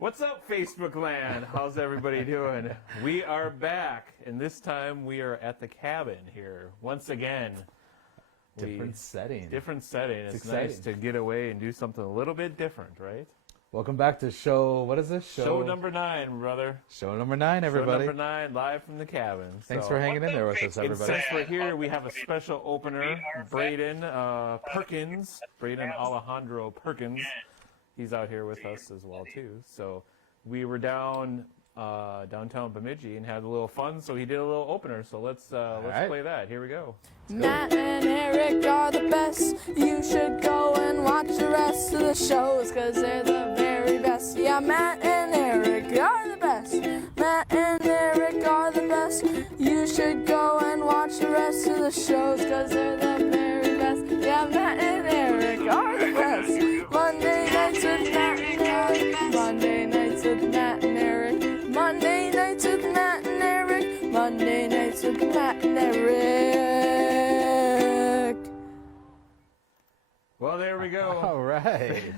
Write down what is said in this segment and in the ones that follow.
What's up, Facebook land? How's everybody doing? We are back, and this time we are at the cabin here once again. Different setting. Different setting. It's nice to get away and do something a little bit different, right? Welcome back to show, what is this? Show number 9, brother. Show number 9, everybody. Show number 9, live from the cabin. Thanks for hanging in there with us, everybody. And since we're here, we have a special opener, Braeden Perkins, Braeden Alejandro Perkins. He's out here with us as well, too. So we were downtown Bemidji and had a little fun, so he did a little opener. So let's play that. Here we go. Matt and Eric are the best. You should go and watch the rest of the shows, because they're the very best. Yeah, Matt and Eric are the best. Matt and Eric are the best. You should go and watch the rest of the shows, because they're the very best. Yeah, Matt and Eric are the best. Monday nights with Matt and Eric. Monday nights with Matt and Eric. Monday nights with Matt and Eric. Monday nights with Matt and Eric. Well, there we go. All right.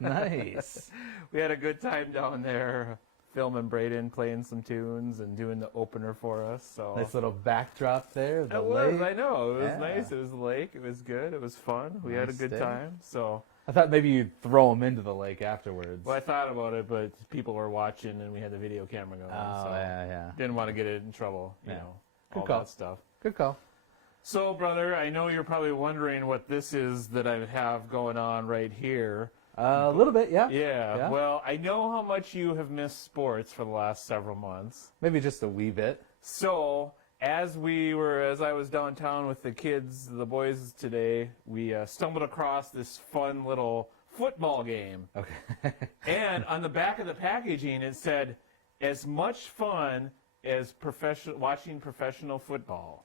Nice. We had a good time down there filming Braeden, playing some tunes and doing the opener for us. So Nice little backdrop there. The it lake. was, I know. It was Yeah. nice. It was the lake. It was good. It was fun. We had a Nice good day. time. So, I thought maybe you'd throw them into the lake afterwards. well, I thought about it, but people were watching and we had the video camera going. Oh, so yeah. didn't want to get it in trouble, you Yeah. know, Good all call. that stuff. Good call. So, brother, I know you're probably wondering what this is that I have going on right here. A little bit, yeah. Yeah. Well, I know how much you have missed sports for the last several months. Maybe just a wee bit. So, as I was downtown with the kids, the boys today, we stumbled across this fun little football game. Okay. And on the back of the packaging, it said, as much fun as watching professional football.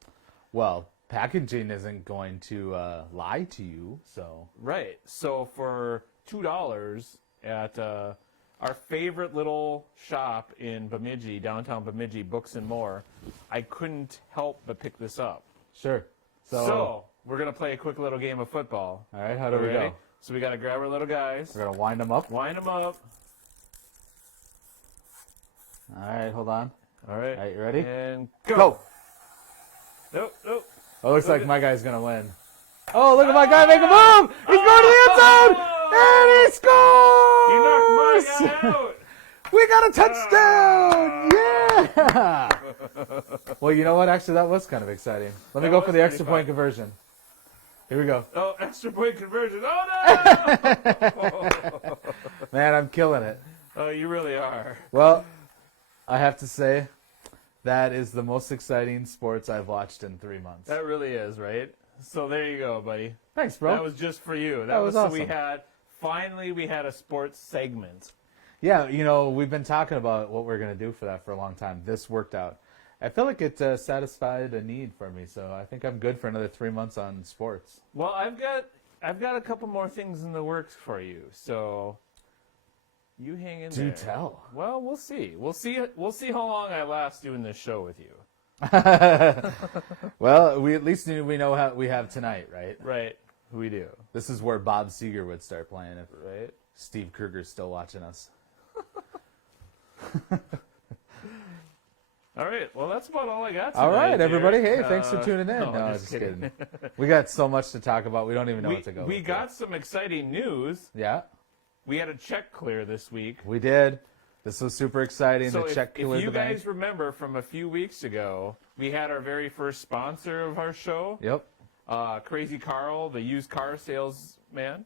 Well, packaging isn't going to lie to you, so. Right. So for $2 at our favorite little shop in Bemidji, downtown Bemidji, Books and More, I couldn't help but pick this up. Sure. So we're going to play a quick little game of football. All right, how do we Ready? go? So we got to grab our little guys, We're going to wind them up. wind them up. All right, hold on. All right. All right, you ready? And go. Go! Nope, nope. Oh, looks like my guy's going to win. Oh, look at my guy make a move! He's going to the end zone! And he scores! You knocked my guy out. We got a touchdown! Yeah! Well, you know what? Actually, that was kind of exciting. Let me That go was for the extra pretty point conversion. Here we go. Oh, extra point conversion. Oh, no! Man, I'm killing it. Oh, you really are. Well, I have to say, that is the most exciting sports I've watched in 3 months. That really is, right? So there you go, buddy. Thanks, bro. That was just for you. That was so awesome. finally we had a sports segment. Yeah, you know, we've been talking about what we're going to do for that for a long time. This worked out. I feel like it satisfied a need for me, so I think I'm good for another 3 months on sports. Well, I've got a couple more things in the works for you. So you hang in there. Do tell. Well, we'll see. We'll see how long I last doing this show with you. Well, we at least we know how we have tonight, right? Right. We do. This is where Bob Seger would start playing if Right. Steve Kruger's still watching us. All right. Well, that's about all I got tonight. All right, everybody. Derek. Hey, thanks for tuning in. No, No, I'm just kidding. We got so much to talk about. We don't even know what to go We with got yet. some exciting news. Yeah, We had a check clear this week. we did. This was super exciting. So the if check cleared you the bank. guys remember from a few weeks ago, we had our very first sponsor of our show, Yep. Crazy Carl, the used car salesman.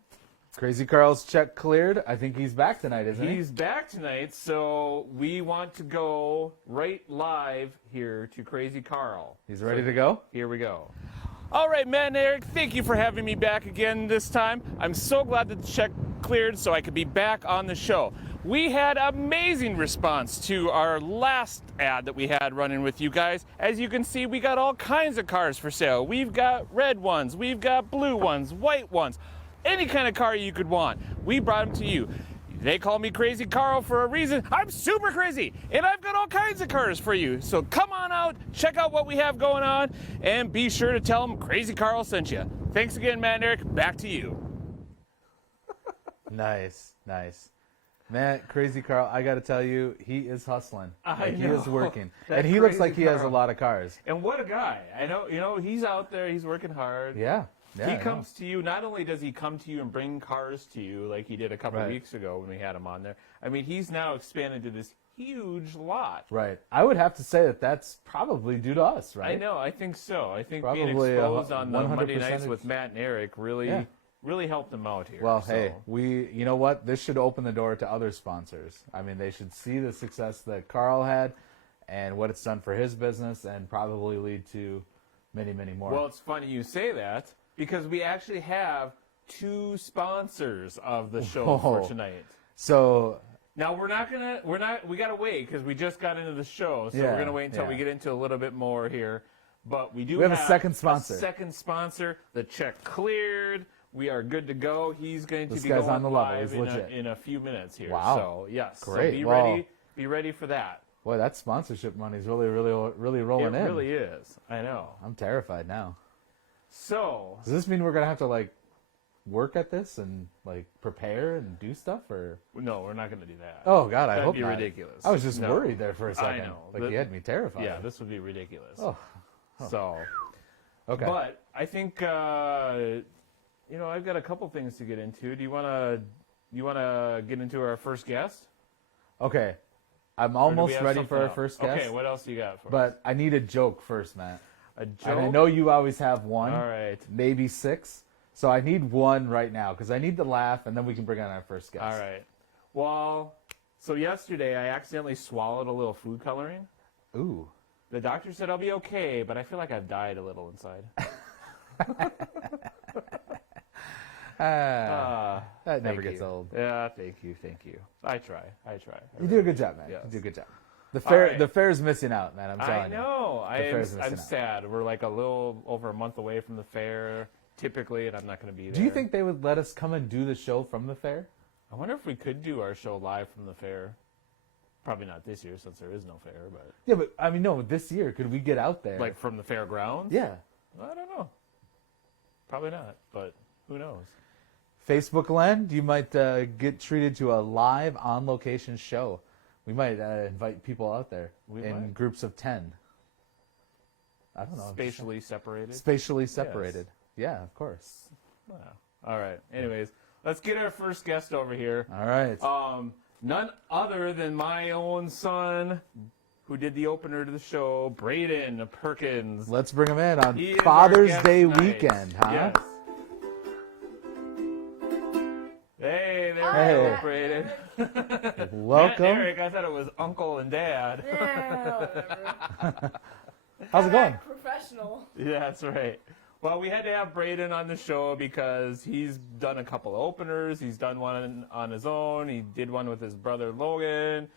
Crazy Carl's check cleared. I think he's back tonight, isn't he? He's back tonight, so we want to go right live here to Crazy Carl. He's ready to go? Here we go. All right, Matt and Eric, thank you for having me back again this time. I'm so glad that the check cleared so I could be back on the show. We had amazing response to our last ad that we had running with you guys. As you can see, we got all kinds of cars for sale. We've got red ones, we've got blue ones, white ones, any kind of car you could want. We brought them to you. They call me Crazy Carl for a reason. I'm super crazy, and I've got all kinds of cars for you. So come on out, check out what we have going on, and be sure to tell them Crazy Carl sent you. Thanks again, Matt and Eric. Back to you. Nice. Man, Crazy Carl, I got to tell you, he is hustling. He is know. working. That And he looks like Crazy he has a Carl. lot of cars. And what a guy. I know, he's out there, he's working hard. Yeah. Yeah, He I know. comes to you, not only does he come to you and bring cars to you like he did a couple Right. weeks ago when we had him on there. I mean, he's now expanded to this huge lot. Right. I would have to say that that's probably due to us, right? I know, I think so. I think being Probably exposed on the 100 Monday nights percentage. with Matt and Eric really helped them out here. Well, so. hey, you know what? This should open the door to other sponsors. I mean, they should see the success that Carl had and what it's done for his business and probably lead to many, many more. Well, it's funny you say that because we actually have 2 sponsors of the show for tonight. So Now we gotta wait because we just got into the show, so Yeah, we're gonna wait until we yeah. get into a little bit more here. But we have a second sponsor. A second sponsor. The check cleared. We are good to go. He's going to This be guy's going on the level. live He's legit. in a few minutes here. Wow. So yes, Great. So be Well, ready. Be ready for that. boy, that sponsorship money's really, really, really rolling It in. really is. I know. I'm terrified now. So Does this mean we're gonna have to like work at this and like prepare and do stuff, or? no, we're not going to do that. Oh God, I That'd hope be not. ridiculous. I was just No. worried there for a I second. know. Like you had me terrified. Yeah, this would be ridiculous. Oh. So. Okay. But I think I've got a couple things to get into. Do you want to get into our first guest? Okay. I'm Or do we almost have ready something for our else? first guest. Okay, what else you got for us? But I need a joke first, Matt. A joke? And I know you always have one, All right. maybe 6. So I need one right now because I need to laugh, and then we can bring on our first guest. All right. Well, so yesterday I accidentally swallowed a little food coloring. Ooh. The doctor said I'll be okay, but I feel like I've died a little inside. That never Thank gets you. old. Yeah, thank you. I try. You do a good job, man. Yes. You do a good job. All The right. fair's missing out, man. I'm I telling you. know. fair's missing I'm out. sad. We're like a little over a month away from the fair, typically, and I'm not going to be there. Do you think they would let us come and do the show from the fair? I wonder if we could do our show live from the fair. Probably not this year since there is no fair, but Yeah, but I mean, no. This year, could we get out there? like from the fairgrounds? yeah. I don't know. Probably not, but who knows? Facebook Land, you might get treated to a live on location show. We might invite people out there We in might. groups of 10. I don't know. Spatially separated. Spatially separated. Yeah, of course. Wow. All right. Anyways, let's get our first guest over here. All right. None other than my own son, who did the opener to the show, Braeden Perkins. Let's bring him in on He is our Father's guest Day tonight. weekend, huh? Yes. Hey, there Hi, we go, Matt. Braeden. Welcome. Matt and Eric, I thought it was Uncle and Dad. Yeah, whatever. How's it going? Professional. Yeah, that's right. Well, we had to have Braeden on the show because he's done a couple of openers. He's done one on his own. He did one with his brother Logan.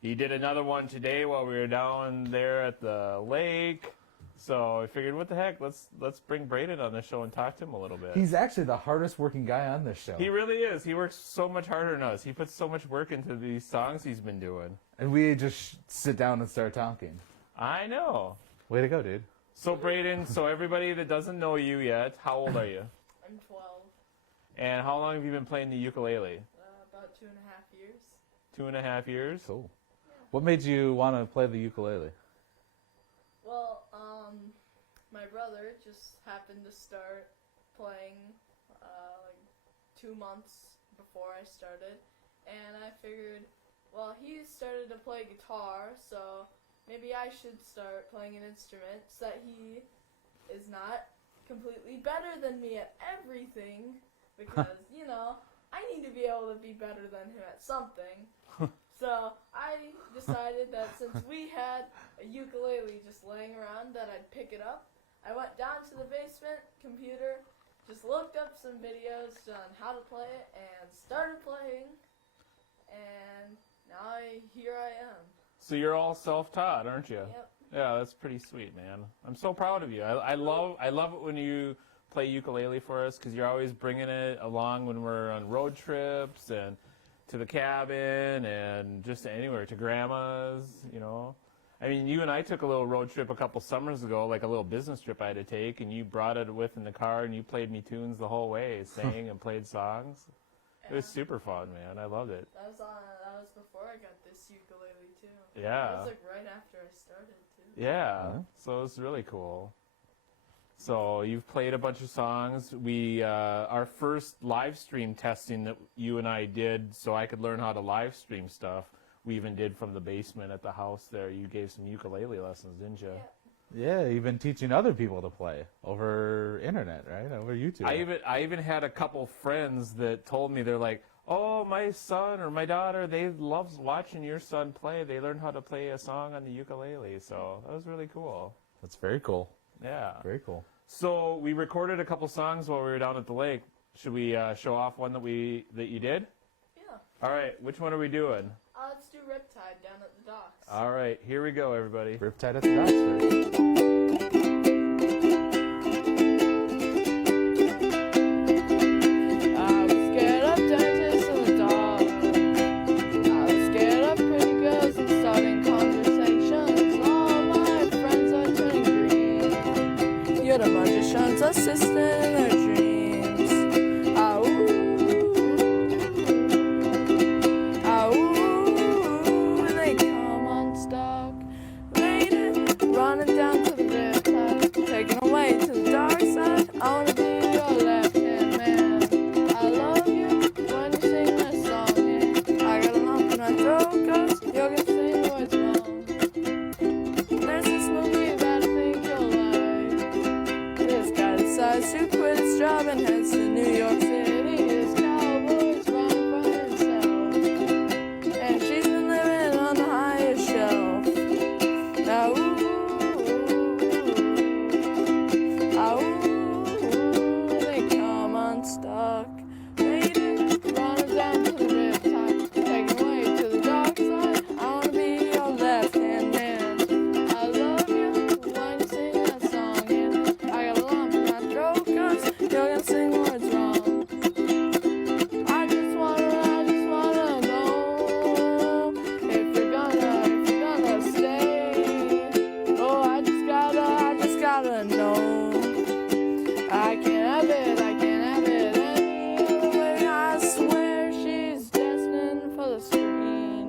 He did another one today while we were down there at the lake. So I figured, what the heck? Let's bring Braeden on the show and talk to him a little bit. He's actually the hardest working guy on this show. He really is. He works so much harder than us. He puts so much work into these songs he's been doing. And we just sit down and start talking. I know. Way to go, dude. So Braeden, so everybody that doesn't know you yet, how old are you? I'm 12. And how long have you been playing the ukulele? About 2.5 years. 2.5 years? Cool. What made you want to play the ukulele? Well, my brother just happened to start playing like 2 months before I started, and I figured, well, he started to play guitar, so maybe I should start playing an instrument so that he is not completely better than me at everything, because, you know, I need to be able to be better than him at something. So I decided that since we had a ukulele just laying around that I'd pick it up. I went down to the basement computer, just looked up some videos on how to play it, and started playing. And now here I am. So you're all self-taught, aren't you? Yep. Yeah, that's pretty sweet, man. I'm so proud of you. I love it when you play ukulele for us because you're always bringing it along when we're on road trips and to the cabin and just anywhere, to grandma's, you know. I mean, you and I took a little road trip a couple summers ago, like a little business trip I had to take, and you brought it with in the car and you played me tunes the whole way, sang and played songs. It was super fun, man. I loved it. That was before I got this ukulele too. Yeah. That was like right after I started too. Yeah. So it's really cool. So you've played a bunch of songs. We our first live stream testing that you and I did, so I could learn how to live stream stuff. We even did from the basement at the house there. You gave some ukulele lessons, didn't you? Yeah. Yeah, even teaching other people to play over internet, right? Over YouTube. I even had a couple friends that told me, they're like, "Oh, my son or my daughter, they love watching your son play. They learned how to play a song on the ukulele." So that was really cool. That's very cool. Yeah. Very cool. So we recorded a couple songs while we were down at the lake. Should we show off one that you did? Yeah. All right. Which one are we doing? Let's do Riptide down at the docks. All right. Here we go, everybody. Riptide at the docks first. I was scared of dentists in the dark. I was scared of pretty girls and starting conversations. All my friends are turning green. You're the magician's assistant in their dreams. Ah, ooh. Ah, ooh. They come unstuck. Later, running down to the riptide, taken away to the dark side. I wanna be your left-hand man. I love you when you sing that song, yeah. I got a lump in my throat 'cause you're gonna sing the words wrong. There's this movie that I think you'll like. This guy decides to quit his job and heads to New York City. His cowboys run from himself, and she's been living on the highest shelf. Now, they come unstuck. Later, running down to the riptide, taken away to the dark side. I wanna be your left-hand man. I love you when you sing that song, and I got a lump in my throat 'cause you're gonna sing words wrong. I just wanna know if you're gonna stay. Oh, I just gotta know. I can't have it any other way. I swear she's destined for the screen.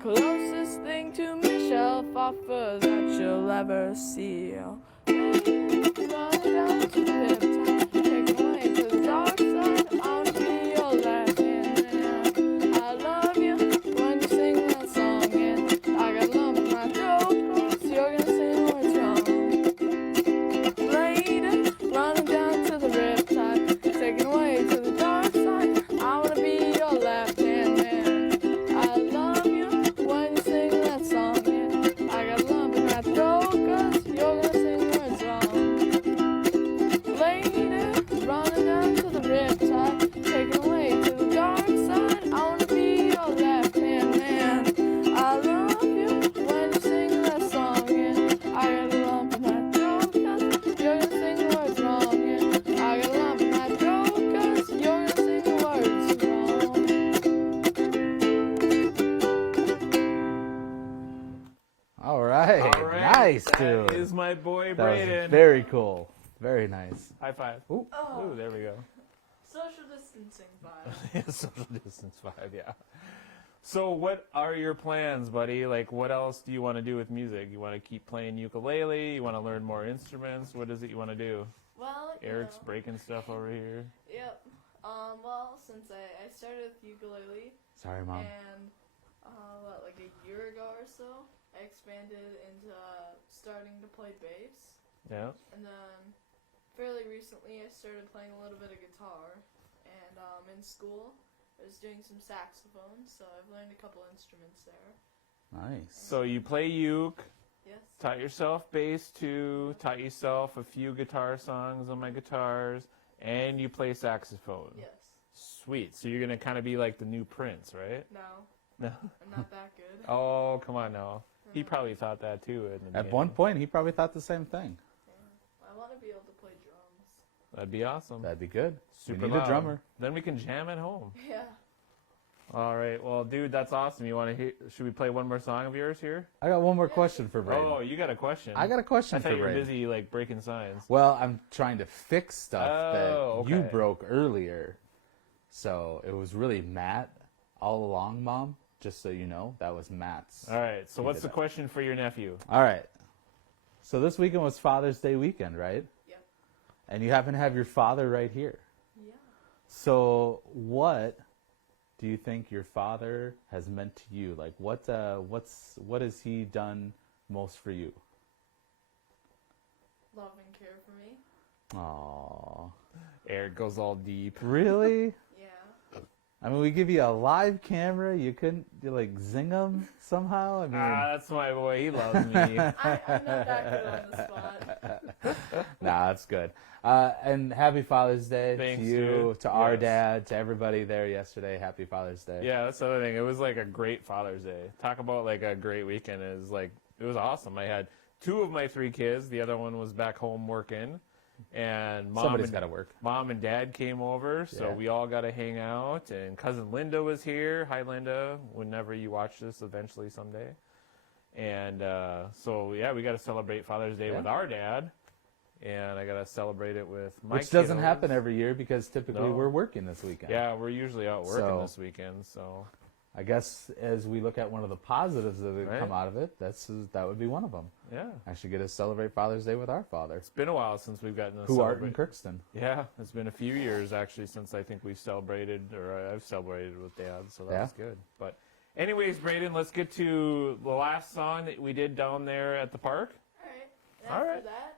Closest thing to Michelle Pfeiffer that you'll ever see. Running down to the riptide, taken away to the dark side. I wanna be your left-hand man. I love you when you sing that song, and I got a lump in my throat 'cause you're gonna sing words wrong. Later, running down to the riptide, taken away to the dark side. I wanna be your left-hand man. I love you when you sing that song, and I got a lump in my throat 'cause you're gonna sing words wrong. Later, running down to the riptide, taken away to the dark side. I wanna be your left-hand man. I love you when you sing that song, and I got a lump in my throat 'cause you're gonna sing the words wrong, and I got a lump in my throat 'cause you're gonna sing the words wrong. All right. All right. Nice, That dude. is my boy, That was Braeden. very cool. Very nice. High five. Ooh. Ooh, there we go. Social distancing vibe. Social distance vibe, yeah. So what are your plans, buddy? Like, what else do you want to do with music? You want to keep playing ukulele? You want to learn more instruments? What is it you want to do? Well, Eric's breaking stuff over here. Yep. Well, since I started with ukulele, Sorry, Mom. and like a year ago or so, I expanded into starting to play bass, Yeah. and then fairly recently I started playing a little bit of guitar, and in school I was doing some saxophone, so I've learned a couple instruments there. Nice. So you play uke, Yes. taught yourself bass too, taught yourself a few guitar songs on my guitars, and you play saxophone. Yes. Sweet. So you're going to kind of be like the new Prince, right? No, No. I'm not that good. Oh, come on now. He probably thought that too. At one point, he probably thought the same thing. Yeah. I want to be able to play drums. That'd be awesome. That'd be good. Super we need loud. a drummer. Then we can jam at home. Yeah. All right. Well, dude, that's awesome. You want to hear? Should we play one more song of yours here? I got one more question for Oh, Braeden. you got a question? I got a question I for thought you were Braeden. busy like breaking signs. Well, I'm trying to fix stuff Oh, that you okay. broke earlier. So it was really Matt all along, Mom. Just so you know, that was Matt's. All right. So He what's did the that. question for your nephew? All right. So this weekend was Father's Day weekend, right? Yep. And you happen to have your father right here. Yeah. So what do you think your father has meant to you? Like what has he done most for you? Love and care for me. Aww. Eric goes all deep. Really? Yeah. I mean, we give you a live camera. You couldn't zing him somehow? I mean, That's my boy. He loves me. I'm not that good on the spot. nah, that's good. And happy Father's Day Thanks, to you, dude. to our Yes. dad, to everybody there yesterday. Happy Father's Day. Yeah, that's the other thing. It was like a great Father's Day. Talk about like a great weekend. It was awesome. I had 2 of my 3 kids. The other one was back home working. And Somebody's got to work. Mom and Dad came over, so Yeah. we all got to hang out. And cousin Linda was here. Hi, Linda. Whenever you watch this, eventually someday. And so yeah, we got to celebrate Father's Day Yeah. with our dad, and I got to celebrate it with my. Which doesn't kiddos. happen every year because typically No. we're working this weekend. Yeah, we're usually out working So- this weekend, so I guess as we look at one of the positives that have Right. come out of it, that would be one of them. yeah. I should get to celebrate Father's Day with our father, It's been a while since we've gotten to who art celebrate. in Kirkston. Yeah, it's been a few years actually since I think we've celebrated, or I've celebrated with Dad, so that's good. But anyways, Braeden, let's get to the last song that we did down there at the park. All right. And All after right. that,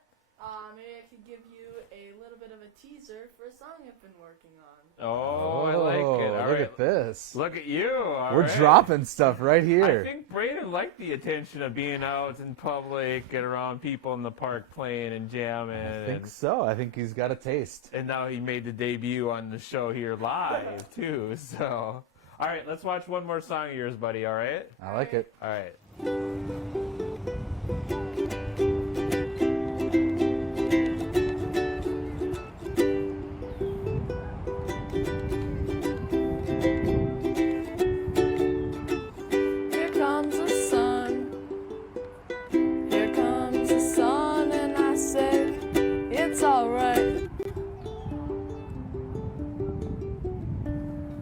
maybe I could give you a little bit of a teaser for a song I've been working on. Oh, I like it. All look right. at this. Look at you. All We're right. dropping stuff right I here. think Braeden liked the attention of being out in public and around people in the park playing and jamming. I think so. I think he's got a taste. And now he made the debut on the show here live, too. So, all right, let's watch one more song of yours, buddy, all right? I like it. All right. Here comes the sun. Here comes the sun, and I say it's alright.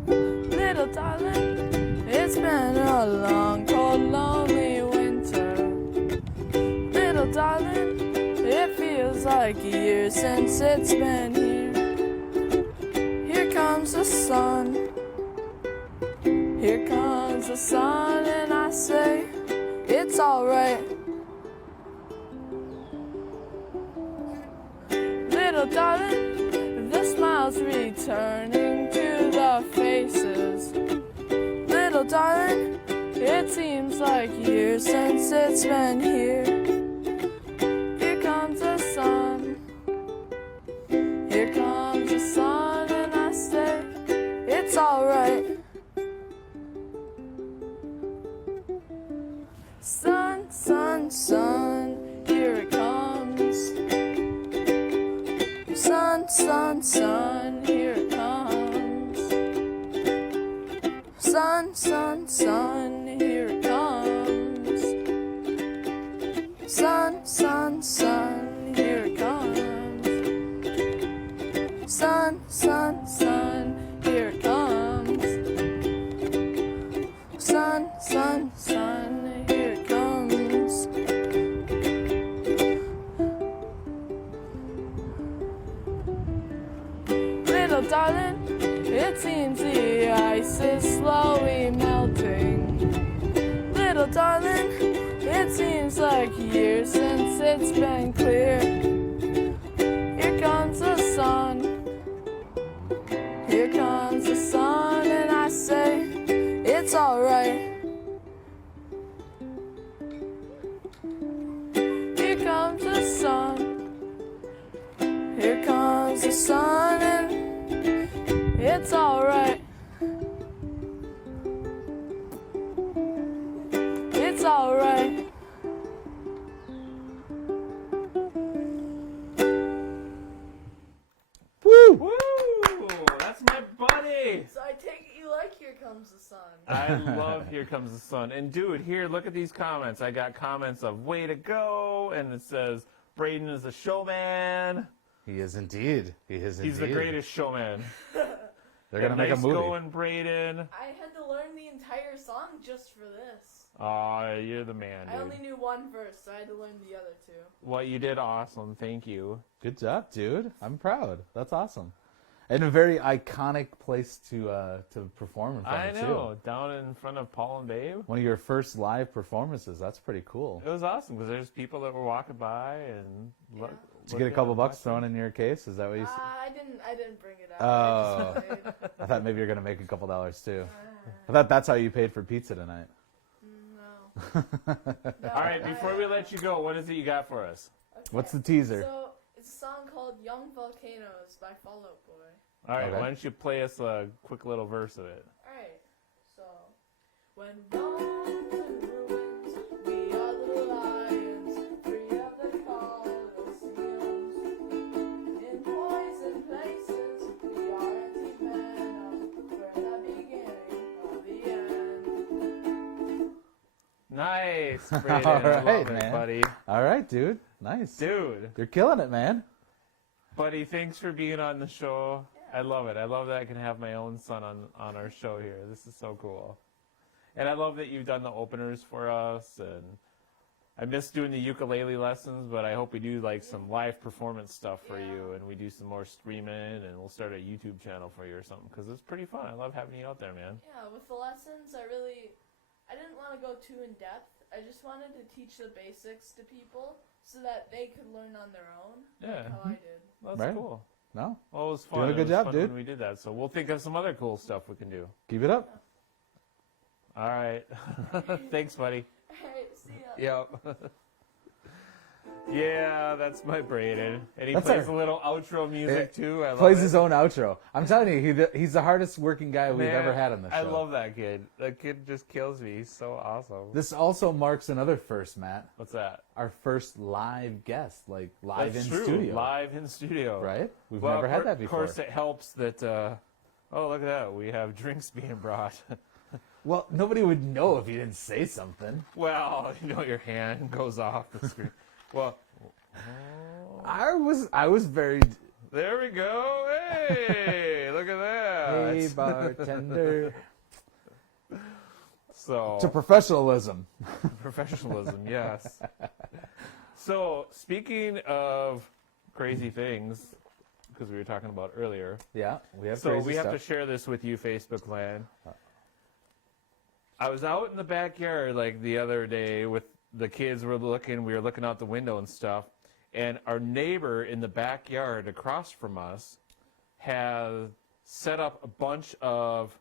Little darling, it's been a long, cold, lonely winter. Little darling, it feels like years since it's been here. Here comes the sun. Here comes the sun, and I say it's alright. Little darling, the smile's returning to the faces. Little darling, it seems like years since it's been here. Here comes the sun. Here comes the sun, and I say it's alright. Sun, sun, sun, here it comes. Sun, sun, sun, here it comes. Sun, sun, sun, here it comes. Sun, sun, sun, here it comes. Sun, sun, sun, here it comes. Sun, sun, sun, here it comes. Little darling, it seems the ice is slowly melting. Little darling, it seems like years since it's been clear. Here comes the sun. Here comes the sun, and I say it's alright. Here comes the sun. Here comes the sun, and it's alright. It's alright. Woo! Woo! That's my buddy! So I take it you like Here Comes the Sun. I love Here Comes the Sun. And dude, here, look at these comments. I got comments of way to go, and it says, Braeden is a showman. He is indeed. He is indeed. He's the greatest showman. They're gonna make nice a movie. going, Braeden. I had to learn the entire song just for this. Aw, you're the man, dude. I only knew one verse, so I had to learn the other two. Well, you did awesome. Thank you. Good job, dude. I'm proud. That's awesome. And a very iconic place to perform in front I of, know. too. Down in front of Paul and Babe. One of your first live performances. That's pretty cool. It was awesome because there's people that were walking by and look. Did you get a couple bucks thrown in your case? Is that what you said? I didn't bring it up. Oh. I just played. I thought maybe you were going to make a couple dollars, too. I thought that's how you paid for pizza tonight. No. No, All right, before we let you go, what is it you got for us? Okay. What's the teaser? So, it's a song called Young Volcanoes by Fall Out Boy. All right, Okay. why don't you play us a quick little verse of it? Alright, so. When Rome's in ruins, we are the lions, free of the Colosseums. In poison places, we are anti-venom, we're the beginning of the end. Nice, Braeden. All I love right, it, man. buddy. All right, dude. Nice. Dude, You're killing it, man. buddy, thanks for being on the show. I love it. I love that I can have my own son on our show here. This is so cool. And I love that you've done the openers for us. And I miss doing the ukulele lessons, but I hope we do like some live performance stuff for you, and we do some more streaming, and we'll start a YouTube channel for you or something, because it's pretty fun. I love having you out there, man. Yeah, with the lessons, I didn't want to go too in depth. I just wanted to teach the basics to people so that they could learn on their own. Yeah. Like how I did. That's Right. cool. No? Well, it was fun. Doing a It good was job, fun dude. when we did that. So we'll think of some other cool stuff we can do. Keep it up. All right. Thanks, buddy. Alright, see ya. Yep. Yeah, that's my Braeden. And he That's plays our- a little outro music too. I love Plays it. his own outro. I'm telling you, he's the hardest working guy we've Man, ever had on the show. I love that kid. That kid just kills me. He's so awesome. This also marks another first, Matt. What's that? Our first live guest, like live That's in true. studio. Live in studio. Right? We've Well, never had that before. Of course, it helps that. Oh, look at that. We have drinks being brought. Well, nobody would know if you didn't say something. Well, your hand goes off the screen. Well, I was very. there we go. Hey, look at that. Hey, bartender. So To professionalism. professionalism, yes. So speaking of crazy things, because we were talking about earlier, Yeah, we have so crazy we have stuff. to share this with you, Facebook land. I was out in the backyard like the other day with the kids. We were looking out the window and stuff, and our neighbor in the backyard across from us has set up a bunch of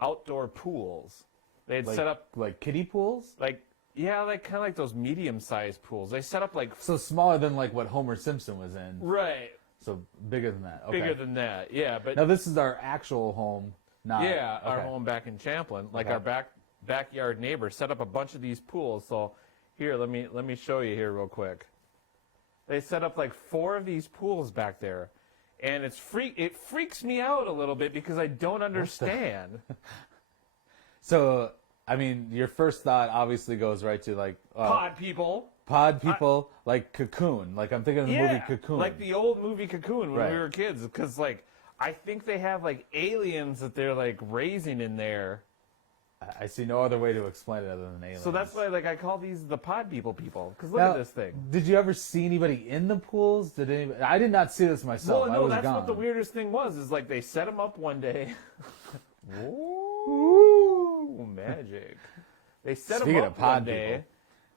outdoor pools. They had set up like kiddie pools. like kind of like those medium-sized pools. They set up like So smaller than like what Homer Simpson was in. right So bigger than that. Okay. bigger than that. Yeah, but Now this is our actual home. Not, yeah, our okay. home back in Champlin, like Okay. our backyard neighbor set up a bunch of these pools. So here, let me show you here real quick. They set up like 4 of these pools back there, and it freaks me out a little bit because I don't understand. So I mean, your first thought obviously goes right to like Pod people. like Cocoon. Like I'm thinking of the movie Cocoon. like the old movie Cocoon when Right. we were kids, because like I think they have like aliens that they're like raising in there. I see no other way to explain it other than aliens. So that's why like I call these the pod people. Because look Now, at this thing. Did you ever see anybody in the pools? Did anybody? I did not see this myself. Well, I no, was that's gone. what the weirdest thing was. Is like they set them up one day. Ooh. Magic. They set Speaking them of up pod one day,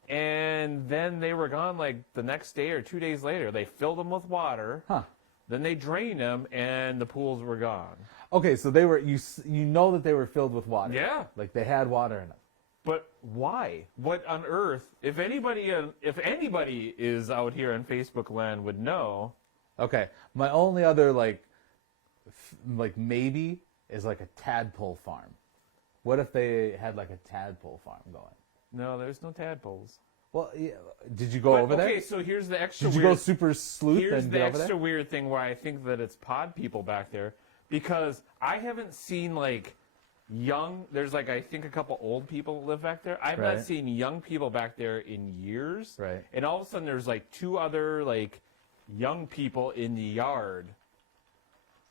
and then they were gone like the next day or 2 days later. They filled them with water. Huh. Then they drained them, and the pools were gone. Okay, so they were you know that they were filled with water. Yeah. Like they had water in them. But why? What on earth? If anybody is out here on Facebook land would know. Okay, my only other like maybe is like a tadpole farm. What if they had like a tadpole farm going? No, there's no tadpoles. Well, yeah, did you go But, over there? okay, so here's the extra. Did you weird, go super sleuth Here's and the get over extra there? weird thing where I think that it's pod people back there, because I haven't seen like young. There's like I think a couple old people live back there. I've Right. not seen young people back there in years. Right. And all of a sudden, there's like 2 other like young people in the yard.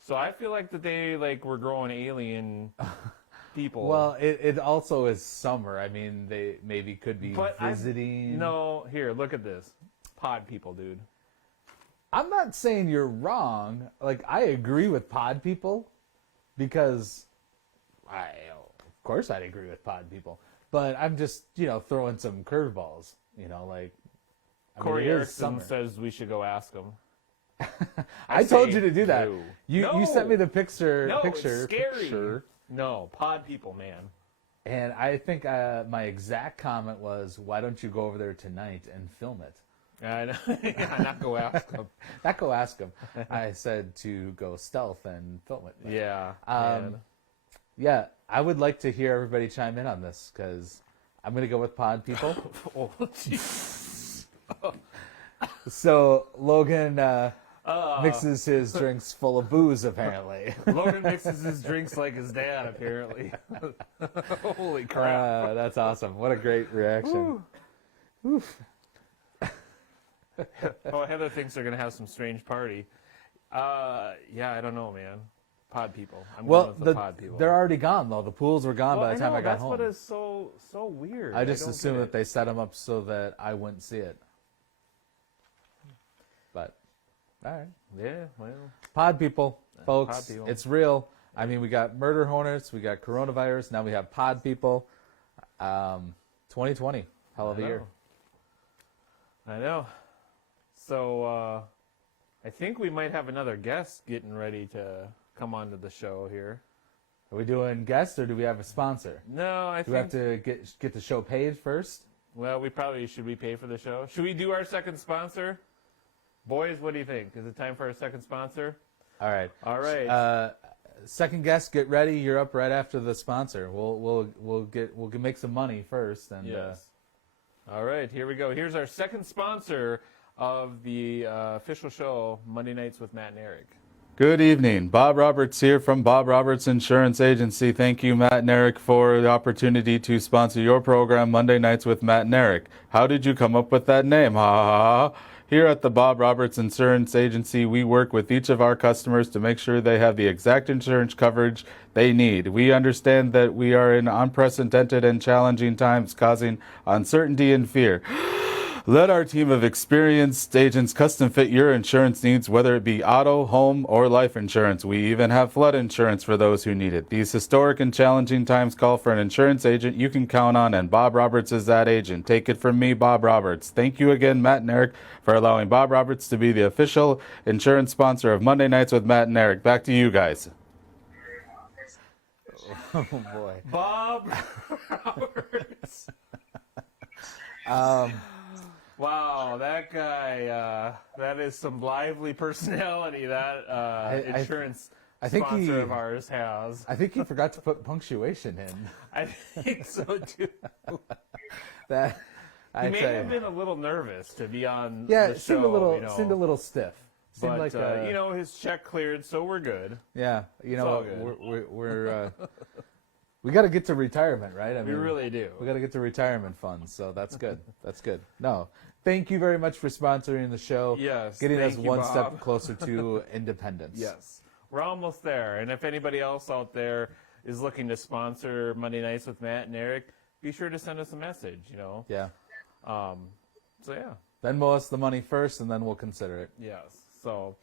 So I feel like that they were growing alien people. Well, it also is summer. I mean, they maybe could be visiting. No, here, look at this. Pod people, dude. I'm not saying you're wrong. Like, I agree with pod people because of course I'd agree with pod people. But I'm just, throwing some curveballs, Corey Erickson says we should go ask him. I told you to do that. No. You sent me the picture. No, it's scary. No, pod people, man. And I think my exact comment was, why don't you go over there tonight and film it? I know. Yeah, not go ask him. Not go ask him. I said to go stealth and film it. Yeah. Yeah, I would like to hear everybody chime in on this because I'm going to go with pod people. Oh, jeez. So Logan mixes his drinks full of booze, apparently. Logan mixes his drinks like his dad, apparently. Holy crap. That's awesome. What a great reaction. Oof. Oh, Heather thinks they're going to have some strange party. Yeah, I don't know, man. Pod people. I'm going with the pod people. They're already gone, though. The pools were gone by the time I got home. That's what is so weird. I just assumed that they set them up so that I wouldn't see it. But, all right. Yeah, well. Pod people, folks. Pod people. It's real. I mean, we got murder hornets. We got coronavirus. Now we have pod people. 2020. Hell of a year. I know. So, I think we might have another guest getting ready to come onto the show here. Are we doing guests or do we have a sponsor? No, Do we have to get the show paid first? Well, should we pay for the show? Should we do our second sponsor? Boys, what do you think? Is it time for our second sponsor? All right. All right. Second guest, get ready. You're up right after the sponsor. We'll make some money first. And yes. All right, here we go. Here's our second sponsor of the official show, Monday Nights with Matt and Eric. Good evening. Bob Roberts here from Bob Roberts Insurance Agency. Thank you, Matt and Eric, for the opportunity to sponsor your program, Monday Nights with Matt and Eric. How did you come up with that name? Ha ha ha. Here at the Bob Roberts Insurance Agency, we work with each of our customers to make sure they have the exact insurance coverage they need. We understand that we are in unprecedented and challenging times, causing uncertainty and fear. Let our team of experienced agents custom fit your insurance needs, whether it be auto, home, or life insurance. We even have flood insurance for those who need it. These historic and challenging times call for an insurance agent you can count on, and Bob Roberts is that agent. Take it from me, Bob Roberts. Thank you again, Matt and Eric, for allowing Bob Roberts to be the official insurance sponsor of Monday Nights with Matt and Eric. Back to you guys. Oh, boy. Bob Roberts. Wow, that guy, that is some lively personality that insurance sponsor of ours has. I think he forgot to put punctuation in. I think so, too. He may have been a little nervous to be on the show. Seemed a little stiff. Seemed but, like his check cleared, so we're good. Yeah, all we're we got to get to retirement, right? I mean, we really do. We got to get to retirement funds, so that's good. That's good. No, thank you very much for sponsoring the show. Yes, getting us one Bob. step closer to independence. Yes, we're almost there. And if anybody else out there is looking to sponsor Monday Nights with Matt and Eric, be sure to send us a message. Yeah. So yeah. Venmo us the money first, and then we'll consider it. Yes. So.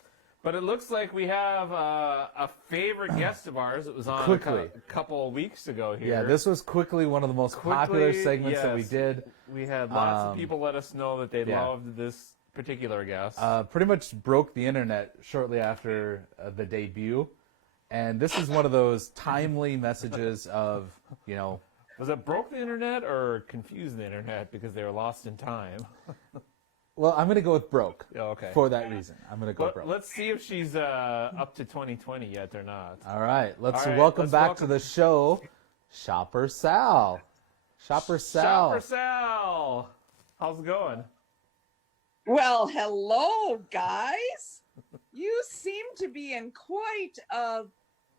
But it looks like we have a favorite guest of ours. It was on a couple of weeks ago here. Yeah, this was quickly one of the most popular segments that we did. We had lots of people let us know that they loved this particular guest. Pretty much broke the internet shortly after the debut. And this is one of those timely messages of, Was it broke the internet or confused the internet because they were lost in time? Well, I'm going to go with broke. Oh, okay. For that reason. I'm going to go broke. Let's see if she's up to 2020 yet or not. All right. Let's welcome to the show, Shopper Sal. Shopper Sal. Shopper Sal. How's it going? Well, hello, guys. You seem to be in quite a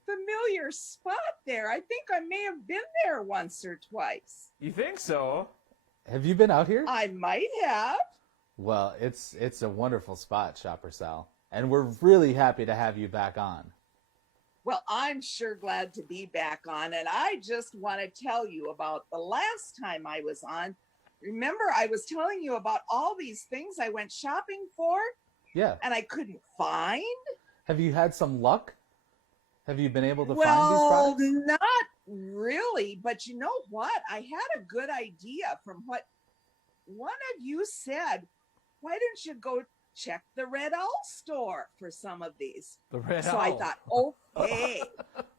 familiar spot there. I think I may have been there once or twice. You think so? Have you been out here? I might have. Well, it's a wonderful spot, Shopper Sal, and we're really happy to have you back on. Well, I'm sure glad to be back on. And I just want to tell you about the last time I was on. Remember, I was telling you about all these things I went shopping for Yeah. and I couldn't find? Have you had some luck? Have you been able to find these Well, products? not really. But you know what? I had a good idea from what one of you said. Why don't you go check the Red Owl store for some of these? The Red So Owl. I thought, okay,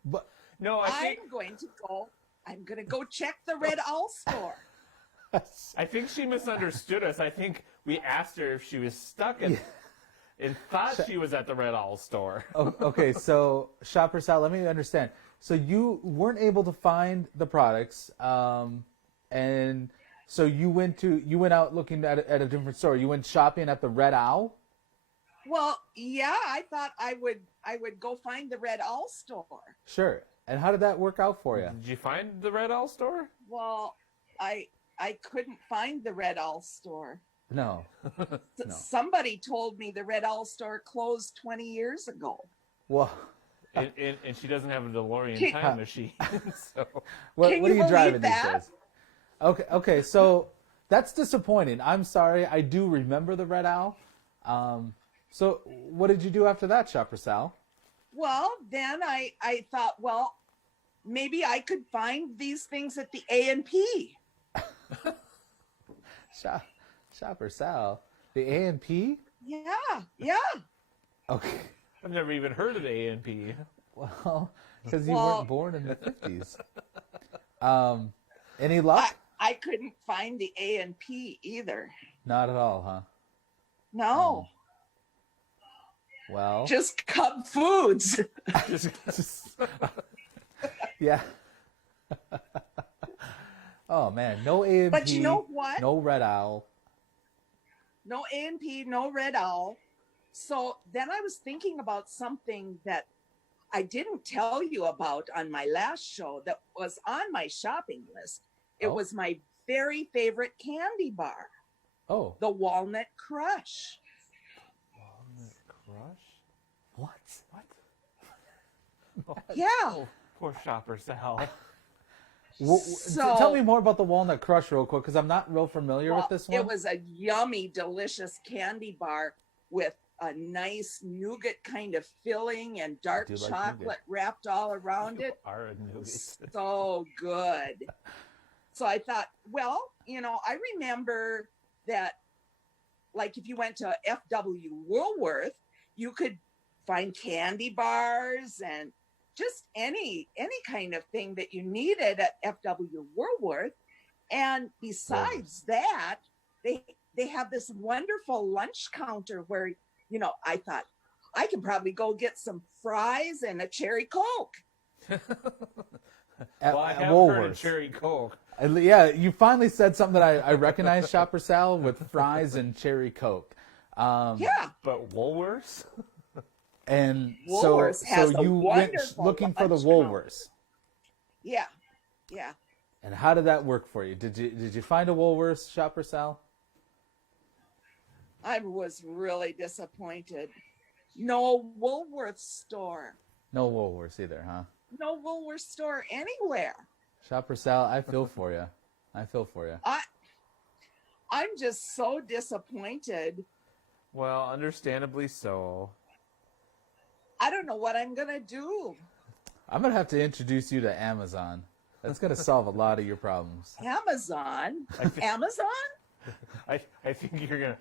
But No, I'm going to go check the Red Owl store. I think she misunderstood us. I think we asked her if she was stuck and thought she was at the Red Owl store. okay, so Shopper Sal, let me understand. So you weren't able to find the products, and so you went out looking at a different store. You went shopping at the Red Owl. Well, yeah, I thought I would go find the Red Owl store. Sure. And how did that work out for you? Did you find the Red Owl store? Well, I couldn't find the Red Owl store. No. No. Somebody told me the Red Owl store closed 20 years ago. Well, And she doesn't have a DeLorean Can- time machine. So what Can are you you believe driving that? these days? Okay. So that's disappointing. I'm sorry. I do remember the Red Owl. So what did you do after that, Shopper Sal? Well, then I thought, well, maybe I could find these things at the A&P. Shopper Sal, the A&P? Yeah. Okay. I've never even heard of A&P. Well, because you Well- weren't born in the 50s. Any luck? I couldn't find the A&P either. Not at all, huh? No, Well, just Cub Foods. yeah. Oh man, no A&P. But you know what? No Red Owl. No A&P, no Red Owl. So then I was thinking about something that I didn't tell you about on my last show that was on my shopping list. It Oh. was my very favorite candy bar, Oh, the Walnut Crush. Walnut Crush? what? Yeah. Poor Shopper Sal. Tell me more about the Walnut Crush real quick, because I'm not real familiar with this one. It was a yummy, delicious candy bar with a nice nougat kind of filling and dark do like chocolate nougat. wrapped all around it. Are a nougat. So good. So I thought, well, I remember that, like, if you went to FW Woolworth, you could find candy bars and just any kind of thing that you needed at FW Woolworth. And besides that, they have this wonderful lunch counter where, I thought I can probably go get some fries and a cherry Coke. Well, I at have heard of Cherry Coke. Yeah, you finally said something that I recognize, Shopper Sal, with fries and cherry Coke. Yeah. But Woolworths? And Woolworths has so a you went wonderful looking for the lunch counter. Woolworths. Yeah. And how did that work for you? Did you find a Woolworths, Shopper Sal? I was really disappointed. No Woolworth store. No Woolworths either, huh? No Woolworth store anywhere. Shopper Sal, I feel for you. I'm just so disappointed. Well, understandably so. I don't know what I'm going to do. I'm gonna have to introduce you to Amazon. That's gonna solve a lot of your problems. Amazon? Amazon? I think you're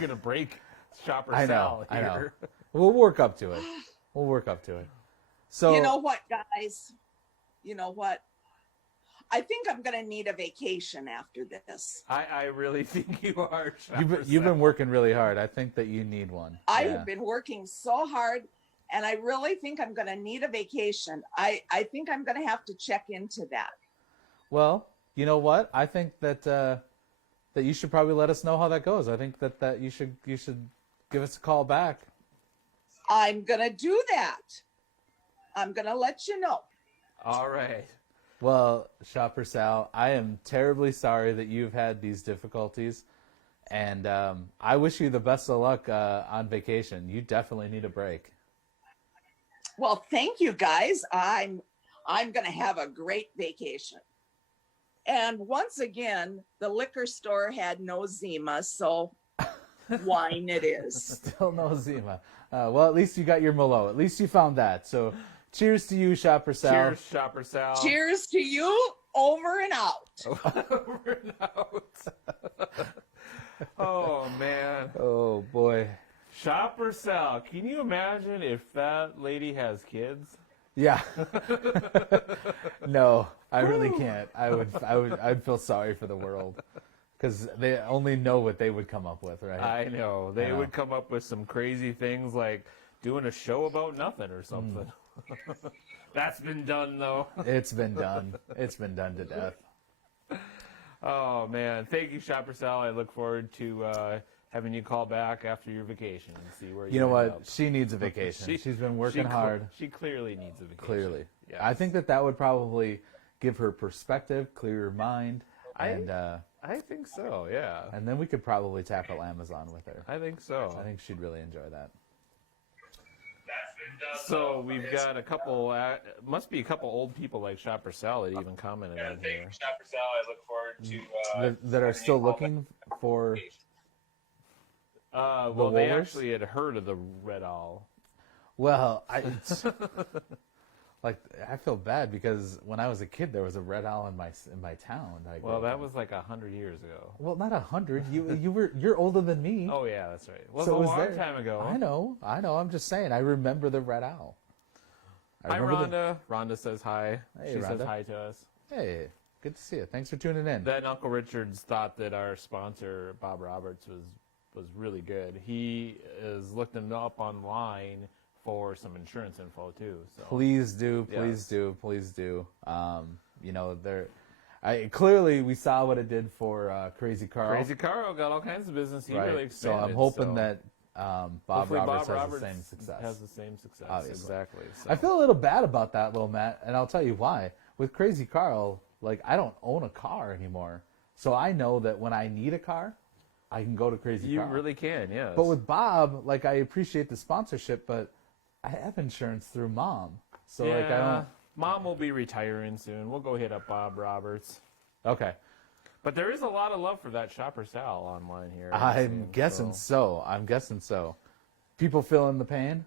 gonna break Shopper I Sal know, here. I know. We'll work up to it. So You know what, guys? You know what? I think I'm going to need a vacation after this. I really think you are. Shopper you've Sal. been working really hard. I think that you need one. I Yeah. have been working so hard, and I really think I'm going to need a vacation. I think I'm going to have to check into that. Well, you know what? I think that that you should probably let us know how that goes. I think that you should give us a call back. I'm going to do that. I'm going to let you know. All right. Well, Shopper Sal, I am terribly sorry that you've had these difficulties, and I wish you the best of luck on vacation. You definitely need a break. Well, thank you guys. I'm going to have a great vacation. And once again, the liquor store had no Zima, so wine it is. Still no Zima. Well, at least you got your Merlot. At least you found that. So cheers to you, Shopper Sal. Cheers, Shopper Sal. Cheers to you. Over and out. Over and out. Oh, man. Oh, boy. Shopper Sal. Can you imagine if that lady has kids? Yeah. No, I really can't. I'd feel sorry for the world because they only know what they would come up with, right? I know. They would come up with some crazy things like doing a show about nothing or something. That's been done, though. It's been done. It's been done to death. Oh, man. Thank you, Shopper Sal. I look forward to having you call back after your vacation and see where you know end what? up. She needs a vacation. She's been working hard. She clearly needs a vacation. Clearly. Yes. I think that would probably give her perspective, clear her mind, and I think so, yeah. and then we could probably tackle Amazon with her. I think so. I think she'd really enjoy that. So we've got a couple, must be a couple old people like Shopper Sal that even commented on here. Shopper Sal, I look forward to... that are still looking for... well, they Walrus? actually had heard of the Red Owl. Well, I feel bad because when I was a kid, there was a red owl in my town. Well, that was like 100 years ago. Well, not 100. You're older than me. Oh yeah, that's right. Well, So it was it a was long there. time ago. I know. I'm just saying. I remember the red owl. Hi, Rhonda. Rhonda says hi. Hey, she says Rhonda. hi to us. Hey, good to see you. Thanks for tuning in. Then Uncle Richards thought that our sponsor, Bob Roberts, was really good. He is looking up online for some insurance info too. So Please do. Clearly we saw what it did for Crazy Carl. Crazy Carl got all kinds of business. He right. really So expanded. I'm hoping that Bob hopefully Roberts Bob has Roberts the same success. Has the same success. Obviously. Exactly. So. I feel a little bad about that, little Matt, and I'll tell you why. With Crazy Carl, I don't own a car anymore, so I know that when I need a car, I can go to Crazy Carl. You really can, yes. But with Bob, I appreciate the sponsorship, but I have insurance through Mom, so I don't. Mom will be retiring soon. We'll go hit up Bob Roberts. Okay. But there is a lot of love for that Shopper Sal online here. I'm guessing so. People feeling the pain?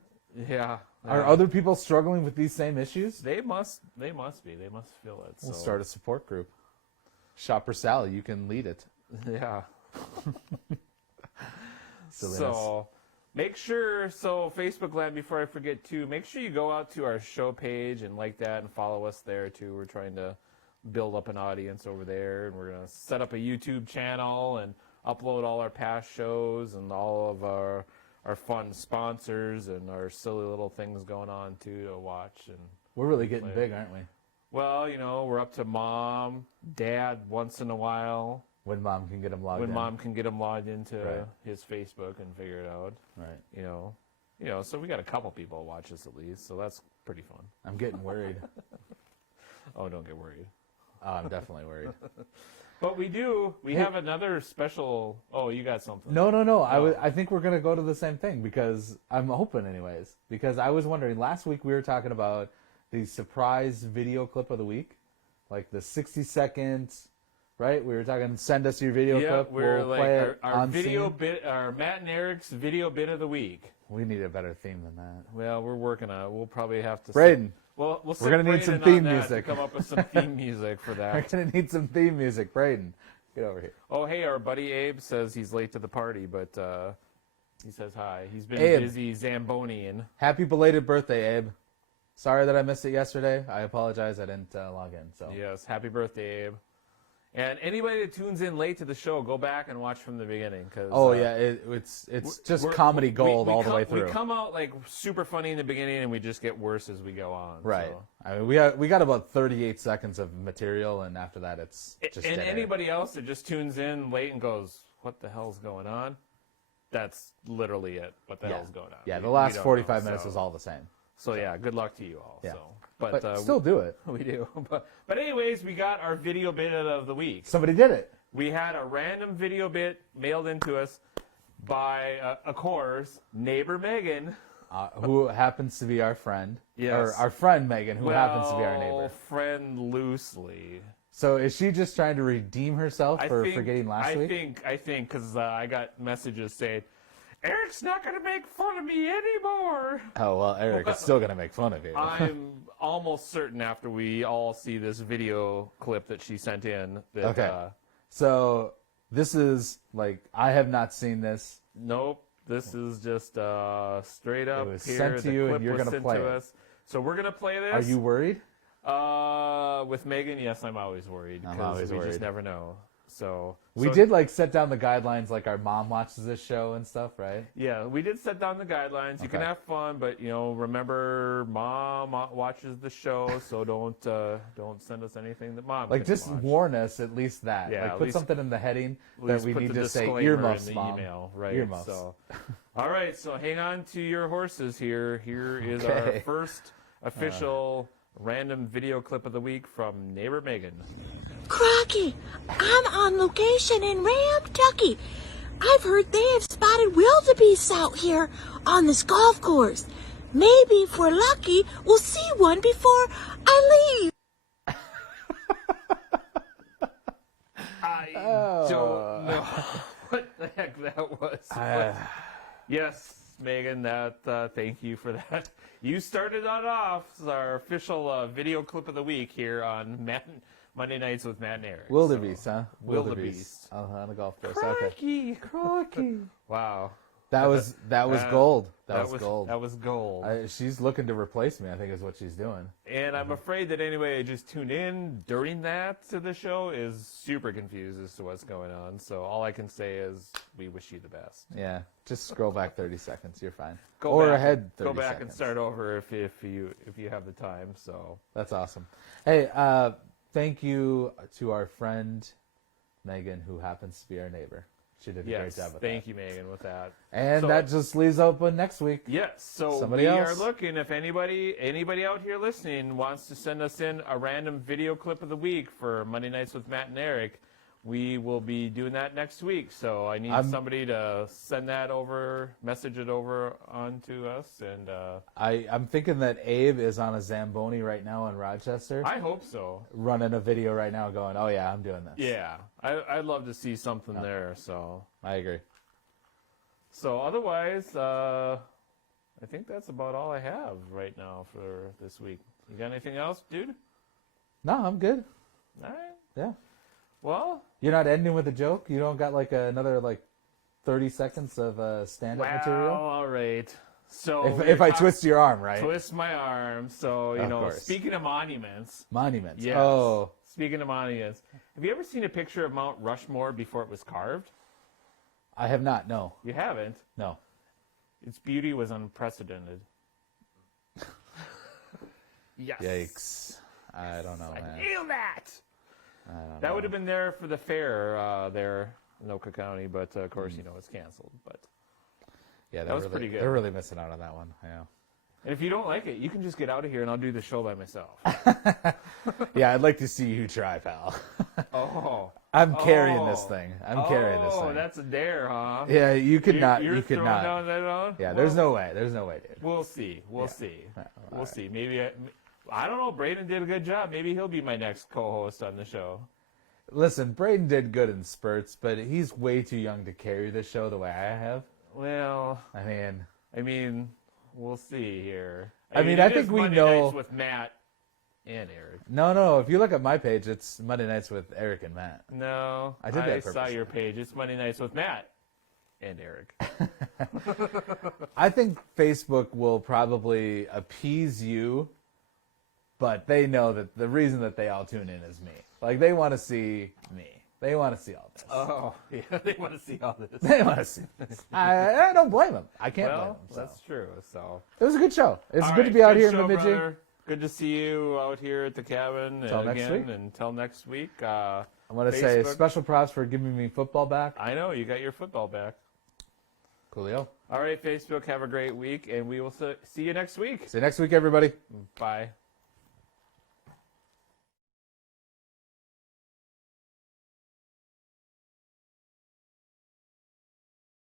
Yeah. Are other people struggling with these same issues? They must be. They must feel it. We'll so. start a support group. Shopper Sal, you can lead it. Yeah. Silliness. So make sure, Facebook land, before I forget too, make sure you go out to our show page and like that and follow us there too. We're trying to build up an audience over there, and we're going to set up a YouTube channel and upload all our past shows and all of our fun sponsors and our silly little things going on too to watch. And We're really getting big, aren't we? well, we're up to Mom, Dad once in a while. When Mom can get him logged in. When Mom can get him logged into Right. his Facebook and figure it out. Right. So we got a couple people who watch us at least, so that's pretty fun. I'm getting worried. Oh, don't get worried. I'm definitely worried. But we have another special. Oh, you got something. No. Oh. I think we're going to go to the same thing because I'm hoping anyways. Because I was wondering, last week we were talking about the surprise video clip of the week. Like the 60 seconds, right? We were talking, send us your video clip. We're we'll play it our on video scene. bit, our Matt and Eric's video bit of the week. We need a better theme than that. Well, we're working on it. We'll probably have to. Braeden. We're gonna need some Braeden theme on that music. to come up with some theme music for We're that. going to need some theme music. Braeden, get over here. Oh, hey, our buddy Abe says he's late to the party, but he says hi. He's been Abe. busy Zamboniing. Happy belated birthday, Abe. Sorry that I missed it yesterday. I apologize. I didn't log in. So Yes, happy birthday, Abe. And anybody that tunes in late to the show, go back and watch from the beginning. Cause, it's just comedy gold all the way through. We come out super funny in the beginning, and we just get worse as we go on. Right. So. I mean, we got about 38 seconds of material, and after that, it's just And dead air. anybody else that just tunes in late and goes, "What the hell's going on?" That's literally it. What the hell's going on? Yeah, the We last don't 45 know, minutes so. is all the same. So yeah, good luck to you all. Yeah. So. But still do it. We do. But anyways, we got our video bit of the week. Somebody did it. We had a random video bit mailed into us by, of course, neighbor Megan. who happens to be our friend. Yes. Or our friend Megan, who happens to be our neighbor. Friend loosely. So is she just trying to redeem herself for think- forgetting last week? I think, because I got messages saying, Eric's not going to make fun of me anymore. Oh, well, Eric is still going to make fun of you. I'm almost certain after we all see this video clip that she sent in that, Okay. So this is, like, I have not seen this. nope, this is just straight up It was here. sent to the you and clip you're was gonna sent play to it. us. So we're going to play this. Are you worried? With Megan, yes, I'm always worried. I'm Because always we worried. just never know. So We did, like, set down the guidelines, like our mom watches this show and stuff, right? Yeah, we did set down the guidelines. You can Okay. have fun, but remember, Mom watches the show, so don't send us anything that Mom Like, can just watch. warn us at least that. Yeah, like, at put least- something in the heading At that least we put need the to say disclaimer earmuffs, in the Mom. email, right? Earmuffs. So, all right, so hang on to your horses here. Here is Okay. our first official random video clip of the week from neighbor Megan. Crocky, I'm on location in Kentucky. I've heard they have spotted wildebeests out here on this golf course. Maybe if we're lucky, we'll see one before I leave. I Oh. don't know what the heck that was. but yes, Megan, thank you for that. You started that off as our official video clip of the week here on Monday Nights with Matt and Eric. Wildebeest, So, huh? Wildebeest. On a golf course. Okay. Crocky. Wow. That was gold. That was gold. That was gold. She's looking to replace me, I think is what she's doing. And I'm afraid that anybody who just tuned in during that to the show is super confused as to what's going on. So all I can say is we wish you the best. Yeah. Just scroll back 30 seconds. You're fine. Go or back, ahead 30 Go back seconds. and start over if you have the time. So That's awesome. Hey, thank you to our friend Megan, who happens to be our neighbor. She did a great yes, job with thank that. you, Megan, with that. And So- that just leaves open next week. Yes, so Somebody we else? are looking. If anybody out here listening wants to send us in a random video clip of the week for Monday Nights with Matt and Eric, we will be doing that next week. So I need somebody to send that over, message it over onto us, and I'm thinking that Abe is on a Zamboni right now in Rochester, I hope so. running a video right now going, oh yeah, I'm doing this. Yeah, I'd love to see something there. So I agree. otherwise, I think that's about all I have right now for this week. You got anything else, dude? No, I'm good. All right. Yeah. Well. You're not ending with a joke? You don't got like another 30 seconds of stand-up material? All right. So If I twist your arm, right? twist my arm, so Of course. speaking of monuments, Monuments. yes. Oh, Speaking of monuments, have you ever seen a picture of Mount Rushmore before it was carved? I have not. No. You haven't. No. Its beauty was unprecedented. Yes. Yikes. I don't know, I man. knew that. I don't That know. would have been there for the fair there in Oka County, but of course, it's canceled. But Yeah, that was pretty good. They're really missing out on that one. Yeah. and if you don't like it, you can just get out of here and I'll do the show by myself. Yeah, I'd like to see you try, pal. Oh. I'm carrying this Oh. thing. I'm carrying this Oh, thing. that's a dare, huh? Yeah, you could You're- not. You're You could throwing not. down that on? Yeah, Well, there's no way. There's no way, dude. We'll see. We'll Yeah. see. All We'll right. see. Maybe I don't know. Braeden did a good job. Maybe he'll be my next co-host on the show. Listen, Braeden did good in spurts, but he's way too young to carry this show the way I have. Well, I mean, we'll see here. I mean, it I is think we Monday know- Nights with Matt and Eric. no. If you look at my page, it's Monday Nights with Eric and Matt. No, I did that saw purposely. your page. It's Monday Nights with Matt and Eric. I think Facebook will probably appease you, but they know that the reason that they all tune in is me. Like, they want to see me. They want to see all this. Oh, yeah, they want to see all this. They want to see this. I don't blame them. I can't blame Well, them. So. that's true. So It was a good show. It's All good right, to be out good here show, in Bemidji. brother. Good to see you out here at the cabin Till next again. week. Until next week. I want to say Facebook. special props for giving me football back. I know you got your football back. Coolio. All right, Facebook. Have a great week, and we will see you next week. See you next week, everybody. Bye.